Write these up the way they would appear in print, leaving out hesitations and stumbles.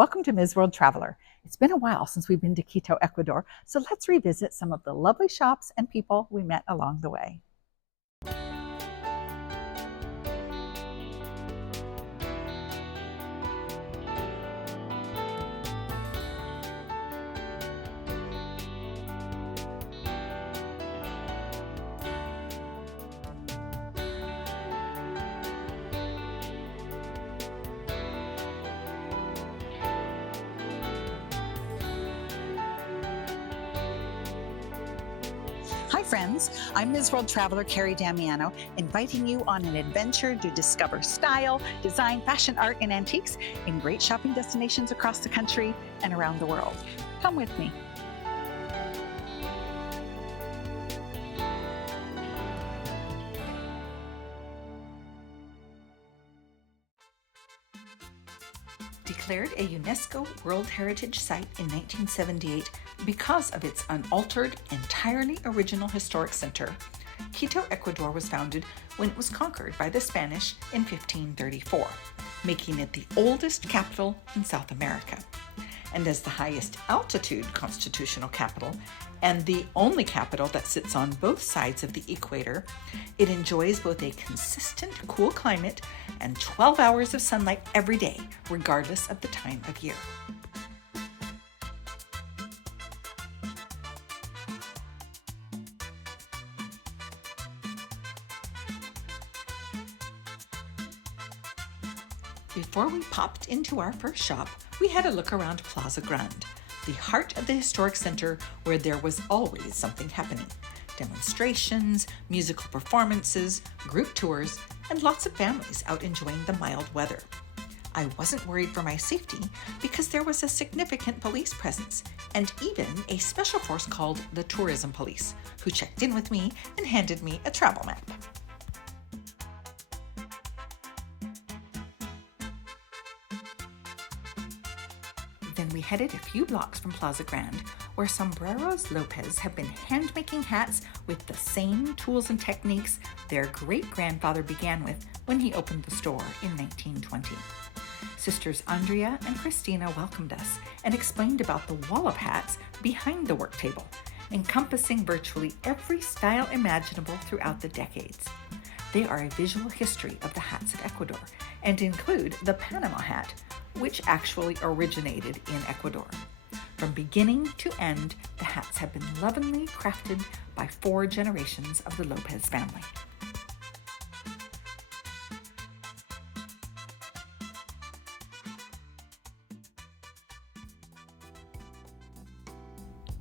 Welcome to Ms. World Traveler. It's been a while since we've been to Quito, Ecuador, so let's revisit some of the lovely shops and people we met along the way. Hi friends, I'm Ms. World Traveler Kerry Damiano, inviting you on an adventure to discover style, design, fashion, art, and antiques in great shopping destinations across the country and around the world. Come with me. Declared a UNESCO World Heritage Site in 1978 because of its unaltered, entirely original historic center, Quito, Ecuador was founded when it was conquered by the Spanish in 1534, making it the oldest capital in South America. And as the highest altitude constitutional capital and the only capital that sits on both sides of the equator, it enjoys both a consistent cool climate and 12 hours of sunlight every day, regardless of the time of year. Before we popped into our first shop, we had a look around Plaza Grande, the heart of the historic center where there was always something happening. Demonstrations, musical performances, group tours, and lots of families out enjoying the mild weather. I wasn't worried for my safety because there was a significant police presence and even a special force called the Tourism Police, who checked in with me and handed me a travel map. Then we headed a few blocks from Plaza Grande, where Sombreros Lopez have been hand-making hats with the same tools and techniques their great-grandfather began with when he opened the store in 1920. Sisters Andrea and Christina welcomed us and explained about the wall of hats behind the work table, encompassing virtually every style imaginable throughout the decades. They are a visual history of the hats of Ecuador and include the Panama hat, which actually originated in Ecuador. From beginning to end, the hats have been lovingly crafted by 4 generations of the Lopez family.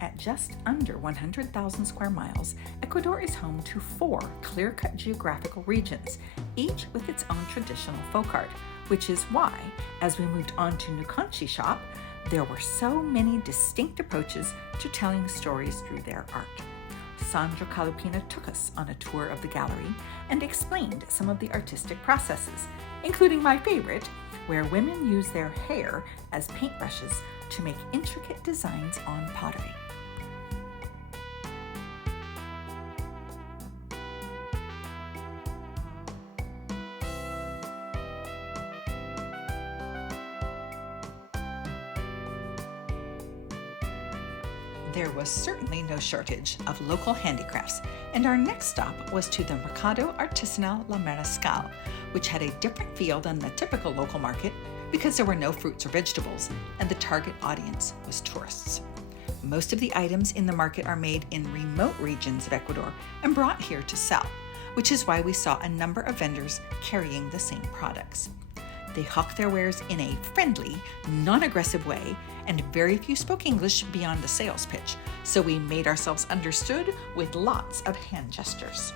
At just under 100,000 square miles, Ecuador is home to 4 clear-cut geographical regions, each with its own traditional folk art, which is why, as we moved on to Nucanchi Shop, there were so many distinct approaches to telling stories through their art. Sandra Calupina took us on a tour of the gallery and explained some of the artistic processes, including my favorite, where women use their hair as paintbrushes to make intricate designs on pottery. There was certainly no shortage of local handicrafts, and our next stop was to the Mercado Artesanal La Mariscal, which had a different feel than the typical local market because there were no fruits or vegetables, and the target audience was tourists. Most of the items in the market are made in remote regions of Ecuador and brought here to sell, which is why we saw a number of vendors carrying the same products. They hawk their wares in a friendly, non-aggressive way, and very few spoke English beyond the sales pitch, so we made ourselves understood with lots of hand gestures.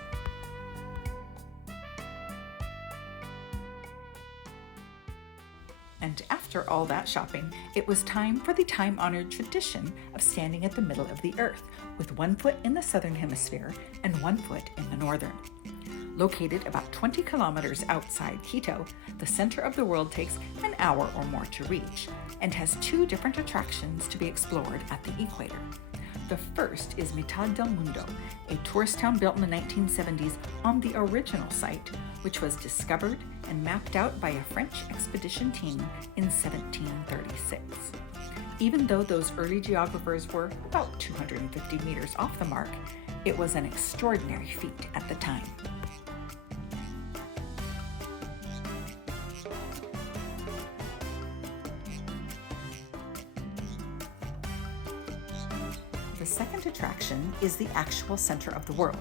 And after all that shopping, it was time for the time-honored tradition of standing at the middle of the earth, with 1 foot in the southern hemisphere and 1 foot in the northern. Located about 20 kilometers outside Quito, the center of the world takes an hour or more to reach and has 2 different attractions to be explored at the equator. The first is Mitad del Mundo, a tourist town built in the 1970s on the original site, which was discovered and mapped out by a French expedition team in 1736. Even though those early geographers were about 250 meters off the mark, it was an extraordinary feat at the time. The second attraction is the actual center of the world,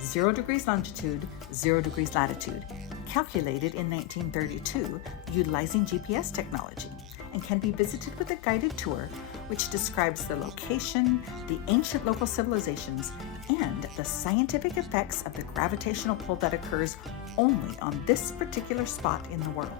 0 degrees longitude, 0 degrees latitude, calculated in 1932 utilizing GPS technology, and can be visited with a guided tour which describes the location, the ancient local civilizations, and the scientific effects of the gravitational pull that occurs only on this particular spot in the world.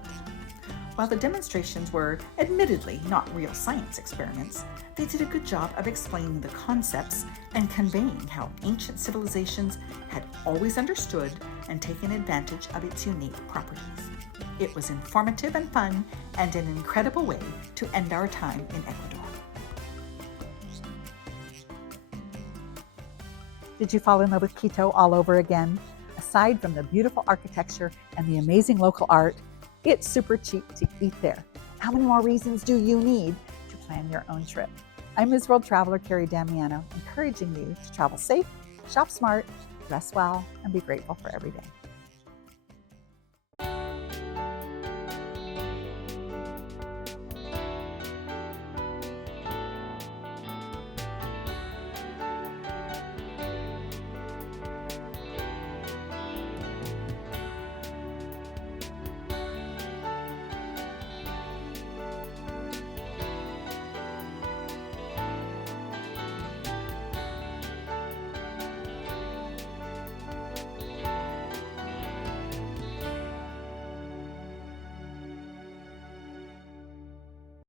While the demonstrations were admittedly not real science experiments, they did a good job of explaining the concepts and conveying how ancient civilizations had always understood and taken advantage of its unique properties. It was informative and fun, and an incredible way to end our time in Ecuador. Did you fall in love with Quito all over again? Aside from the beautiful architecture and the amazing local art, it's super cheap to eat there. How many more reasons do you need to plan your own trip? I'm Ms. World Traveler Kerry Damiano, encouraging you to travel safe, shop smart, dress well, and be grateful for every day.